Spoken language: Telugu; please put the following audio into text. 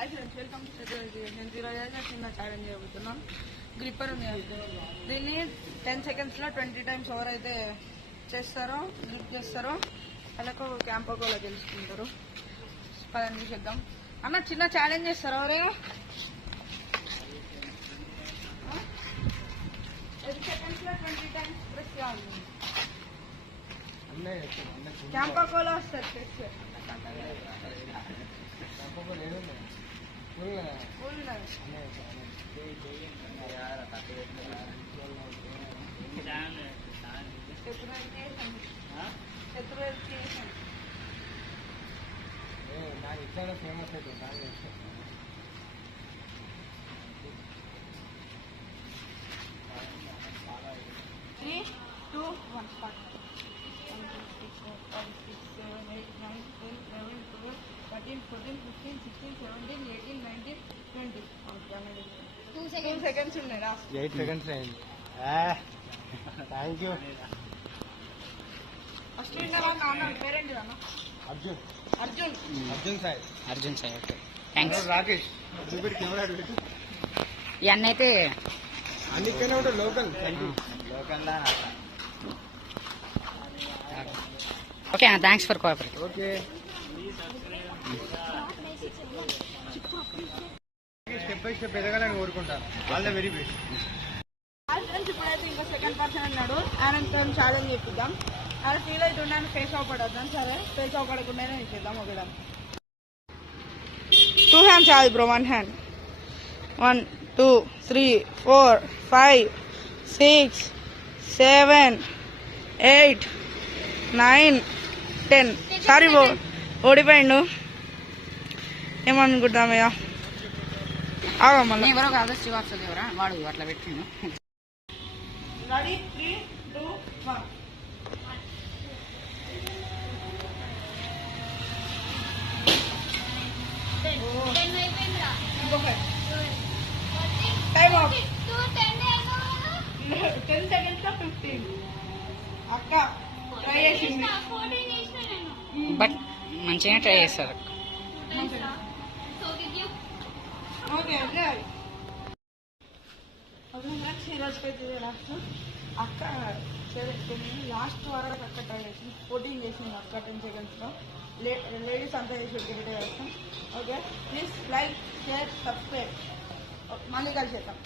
హాయ్ ఫ్రెండ్స్, వెల్కమ్ టు నేను ఈరోజు చిన్న ఛాలెంజ్ చేయబోతున్నాం. గ్రిప్పర్ ఉంది, దీన్ని 10 seconds లో 20 times ఎవరైతే చేస్తారో గ్రిప్ చేస్తారో వాళ్ళకు క్యాంపో కోలా గెలుచుకుంటారు. పదండి చేద్దాం. అన్న చిన్న ఛాలెంజ్ చేస్తారు ఎవరైనా 10 seconds లో 20 times ప్రెస్ చేయాలి. క్యాంపో కోలా వస్తారు ప్రెస్ ఫేమస్ అవుతుంది. 3, 2, 1 స్టార్ట్. 1, 2, 3, 4, 5, 6, 7, 8, 9, 10, 11, 12, 13, 14, 15, 16, 17, 18, 19, 20. 2 seconds ఉన్నాయి. 8 seconds అయింది. Thank you. ఫస్ట్ నాన్న పేరేంటి అన్న? Arjun. Arjun Sai. Arjun Sai. Okay, thanks. Rakesh camera ఇవన్నీ అయితే అన్నికైనా ఉంటాయి లోకల్. ఓకే అన్న, thanks for cooperate. Okay, step by step ఎదగాలని కోరుకుంటాను. All the very best. ఇప్పుడైతే ఇంకా సెకండ్ పర్సన్ ఉన్నాడు, ఆయన ఛాలెంజ్ చెప్పిద్దాం. ఆయన ఫీల్ అవుతుండే ఆయన ఫేస్ అవపడద్దాం. సరే, ఫేస్ అవపడకుండానే ఇచ్చేద్దాం. ఒకదాం 2 hands చాలు బ్రో. 1 hand. 1, 2, 3, 4, 5, 6, 7, 8, 9, 10. సారీ బ్రో, ఓడిపోయిండు. ఏమనుకుంటామయ్యా? ఆగమ్మా ఎవరో కాదు, శ్రీవాత్సలు ఎవరా వాడు అట్లా పెట్టిండు. రెడీ? 3, 2, 1. Time of. 10 seconds లో 15. అక్క ట్రై చేసింది. బట్ మంచిగా ట్రై చేస్తారు. Okay okay. అక్క లాస్ట్ వరకు అక్క ట్రై చేసింది. 14 చేసింది అక్క 10 seconds లో. లేడీస్ అంతా చేసి రిపీట్ చేస్తాం. Okay, please like, share, subscribe. మళ్ళీ కలిసి చేద్దాం.